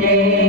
day.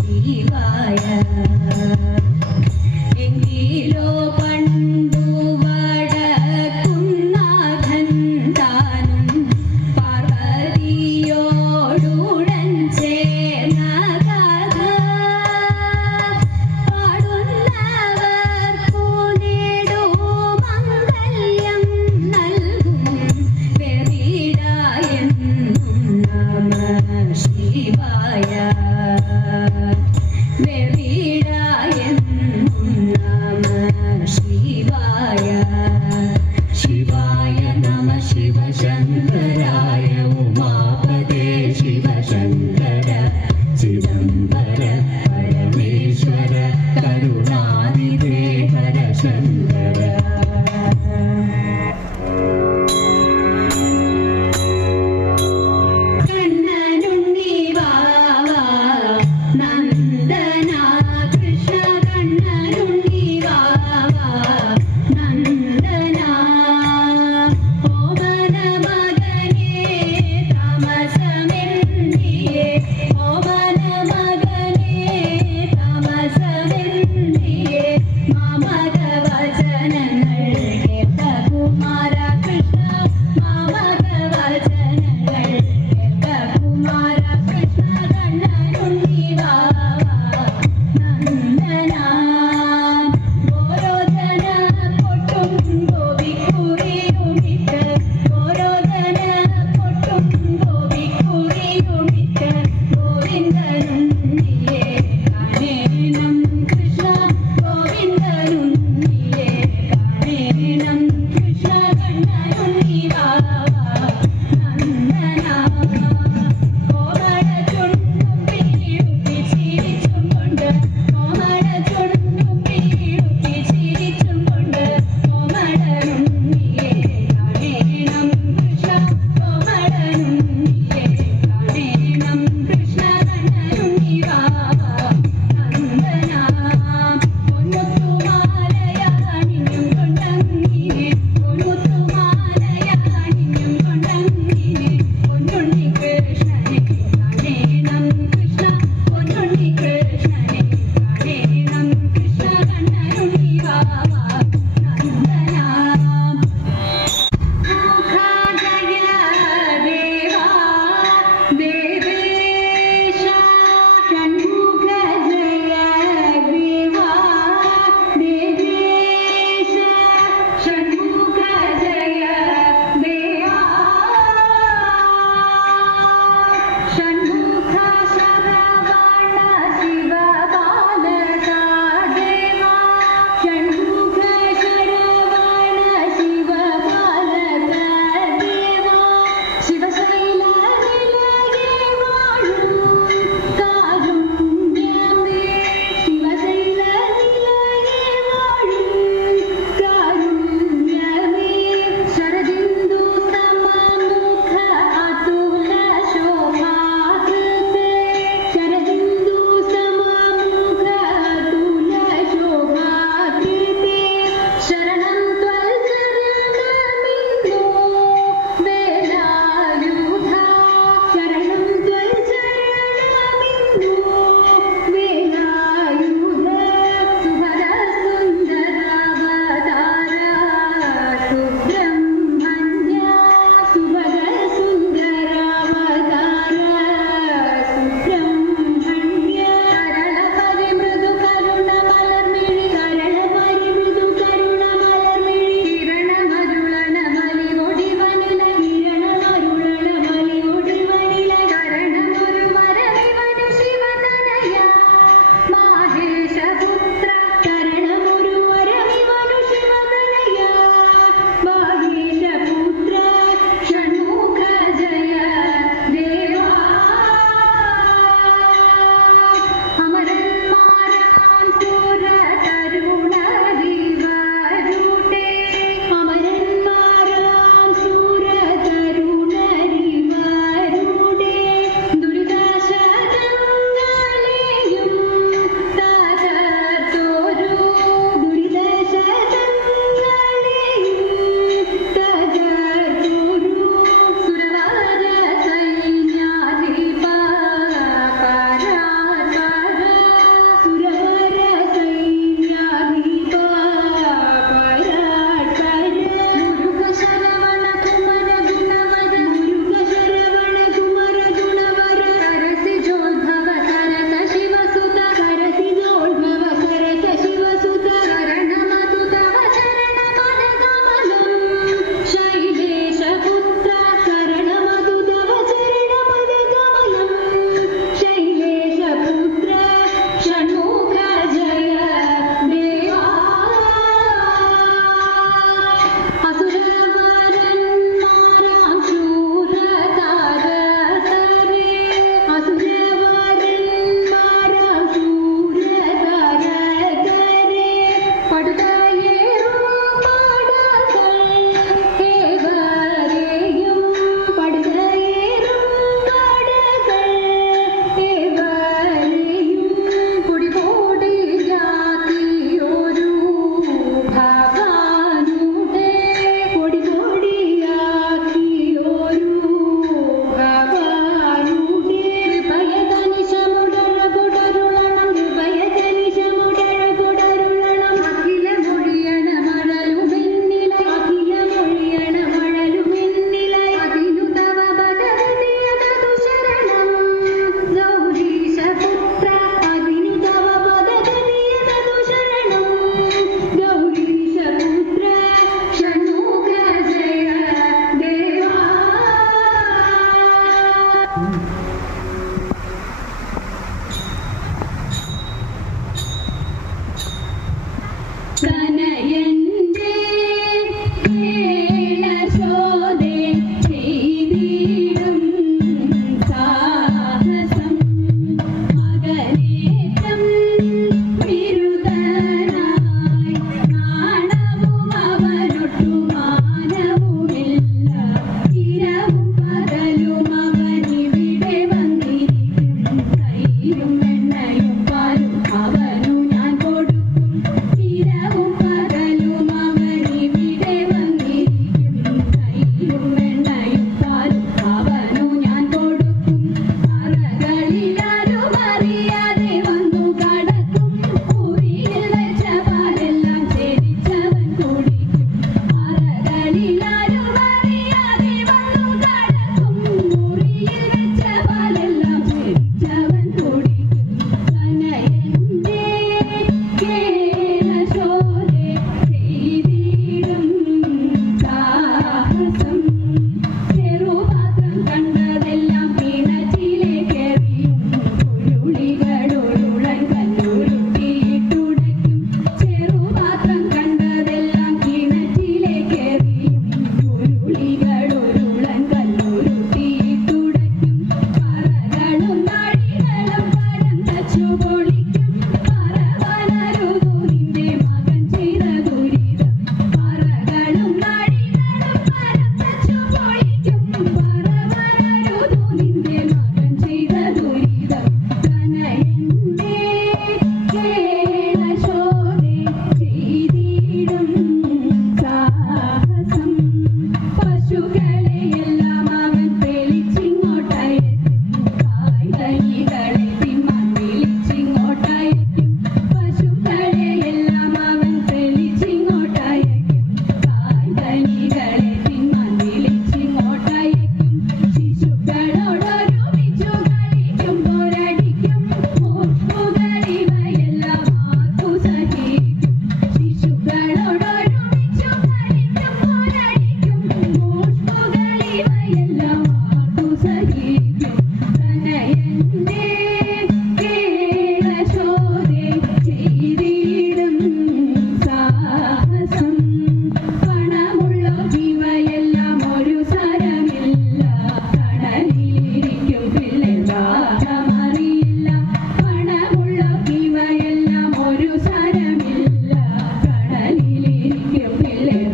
ശിവായ.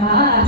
God.